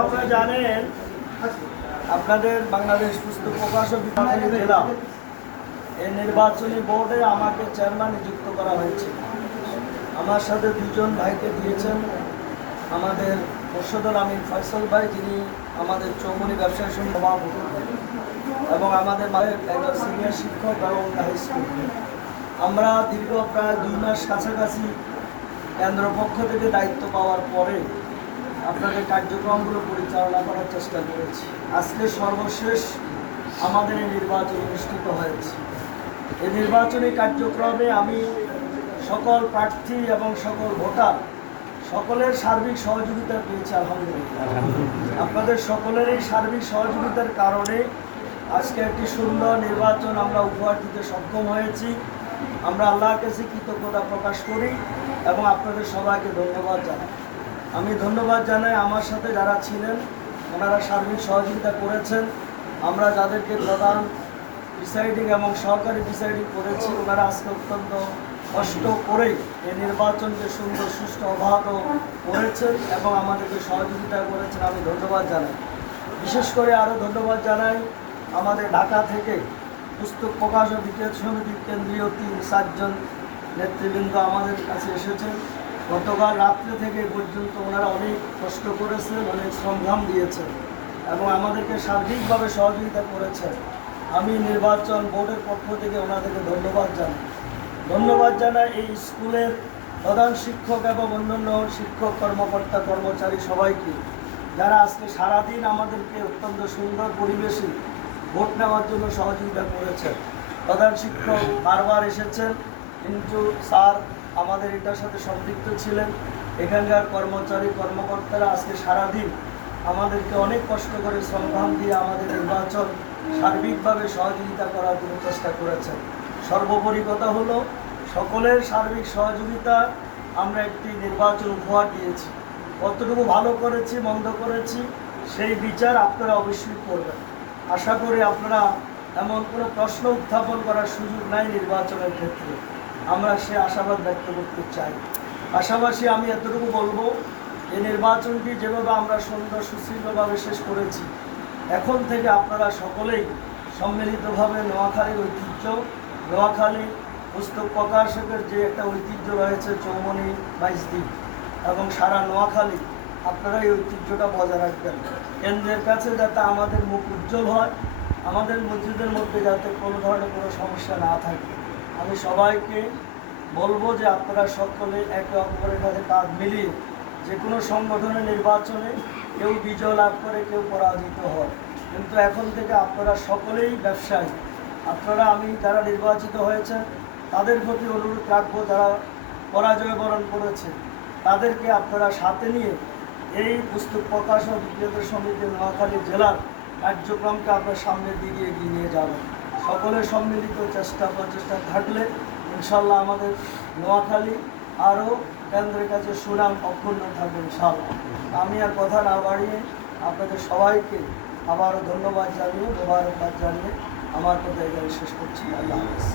আপনারা জানেন আপনাদের বাংলাদেশ পুস্তক প্রকাশক জেলা এই নির্বাচনী বোর্ডে আমাকে চেয়ারম্যান নিযুক্ত করা হয়েছে। আমার সাথে দুজন ভাইকে দিয়েছেন আমাদের মোর্শেদুল আমিন ফয়সল ভাই, যিনি আমাদের চৌমনি ব্যবসায়ী সমিতির সভাপতি এবং আমাদের একজন সিনিয়র শিক্ষক এবং হাই স্কুল। আমরা দীর্ঘ প্রায় 2 মাস কাছাকাছি কেন্দ্র পক্ষ থেকে দায়িত্ব পাওয়ার পরে আপনাদের কার্যক্রমগুলো পরিচালনা করার চেষ্টা করেছি। আজকে সর্বশেষ আমাদের এই নির্বাচন অনুষ্ঠিত হয়েছে। এই নির্বাচনী কার্যক্রমে আমি সকল প্রার্থী এবং সকল ভোটার সকলের সার্বিক সহযোগিতা পেয়েছি আলহামদুলিল্লাহ। আপনাদের সকলের এই সার্বিক সহযোগিতার কারণে আজকে একটি সুন্দর নির্বাচন আমরা উপহার দিতে সক্ষম হয়েছি। আমরা আল্লাহর কাছে কৃতজ্ঞতা প্রকাশ করি এবং আপনাদের সবাইকে ধন্যবাদ জানাই। আমি ধন্যবাদ জানাই আমার সাথে যারা ছিলেন, ওনারা সার্বিক সহযোগিতা করেছেন। আমরা যাদেরকে প্রধান প্রিসাইডিং এবং সহকারী প্রিসাইডিং করেছি, ওনারা আজকে অত্যন্ত কষ্ট করেই এই নির্বাচনকে সুন্দর সুষ্ঠু অবাধ করেছেন এবং আমাদেরকে সহযোগিতা করেছেন। আমি ধন্যবাদ জানাই। বিশেষ করে আরও ধন্যবাদ জানাই আমাদের ঢাকা থেকে পুস্তক প্রকাশক বিক্রেতা সমিতির কেন্দ্রীয় 3-4 নেতৃবৃন্দ আমাদের কাছে এসেছেন। গতকাল রাত্রে থেকে পর্যন্ত ওনারা অনেক কষ্ট করেছেন, অনেক সংগ্রাম দিয়েছেন এবং আমাদেরকে সার্বিকভাবে সহযোগিতা করেছেন। আমি নির্বাচন বোর্ডের পক্ষ থেকে ওনাদেরকে ধন্যবাদ জানাই এই স্কুলের প্রধান শিক্ষক এবং অন্যান্য শিক্ষক কর্মকর্তা কর্মচারী সবাইকে, যারা আজকে সারাদিন আমাদেরকে অত্যন্ত সুন্দর পরিবেশে ভোট নেওয়ার জন্য সহযোগিতা করেছেন। প্রধান শিক্ষক বারবার এসেছেন, কিন্তু স্যার আমাদের এটার সাথে সম্পৃক্ত ছিলেন। এখানকার কর্মচারী কর্মকর্তারা আজকে সারাদিন আমাদেরকে অনেক কষ্ট করে সংগ্রাম দিয়ে আমাদের নির্বাচন সার্বিকভাবে সহযোগিতা করার জন্য চেষ্টা করেছেন। সর্বোপরি কথা হলো, সকলের সার্বিক সহযোগিতা আমরা একটি নির্বাচন উপহার দিয়েছি। কতটুকু ভালো করেছি মন্দ করেছি সেই বিচার আপনারা অবশ্যই করবেন। আশা করি আপনারা এমন কোনো প্রশ্ন উত্থাপন করার সুযোগ নাই নির্বাচনের ক্ষেত্রে, আমরা সে আশাবাদ ব্যক্ত করতে চাই। পাশাপাশি আমি এতটুকু বলবো, এই নির্বাচনটি যেভাবে আমরা সুন্দর সুশৃঙ্খলভাবে শেষ করেছি, এখন থেকে আপনারা সকলেই সম্মিলিতভাবে নোয়াখালীর ঐতিহ্য, নোয়াখালী পুস্তক প্রকাশকের যে একটা ঐতিহ্য রয়েছে চৌমনি 22 দিন এবং সারা নোয়াখালী, আপনারা এই ঐতিহ্যটা বজায় রাখবেন। কেন্দ্রের কাছে যাতে আমাদের মুখ উজ্জ্বল হয়, আমাদের মসজিদের মধ্যে যাতে কোনো ধরনের কোনো সমস্যা না থাকে। আমি সবাইকে বলবো যে আপনারা সকলে একে অপরের কাছে কাঁধ মিলিয়ে যে কোনো সংগঠনের নির্বাচনে কেউ বিজয় লাভ করে, কেউ পরাজিত হয়, কিন্তু এখন থেকে আপনারা সকলেই ব্যবসায়ী। আপনারা যারা নির্বাচিত হয়েছেন তাদের প্রতি অনুরোধ রাখবো, যারা পরাজয় বরণ করেছে তাদেরকে আপনারা সাথে নিয়ে এই পুস্তক প্রকাশক বিক্রেতা সমিতি নোয়াখালী জেলার কার্যক্রমকে আপনার সামনের দিকে এগিয়ে নিয়ে যাবেন। সকলের সম্মিলিত প্রচেষ্টা থাকলে ইনশাল্লাহ আমাদের নোয়াখালী আরও কেন্দ্রের কাছে সুনাম অক্ষুণ্ণ থাকবে ইনশাল্লাহ। আমি আর কথা না বাড়িয়ে আপনাদের সবাইকে আবারও ধন্যবাদ জানিয়ে মোবারকবাদ জানিয়ে আমার কথা এখানে শেষ করছি। আল্লাহ হাফেজ।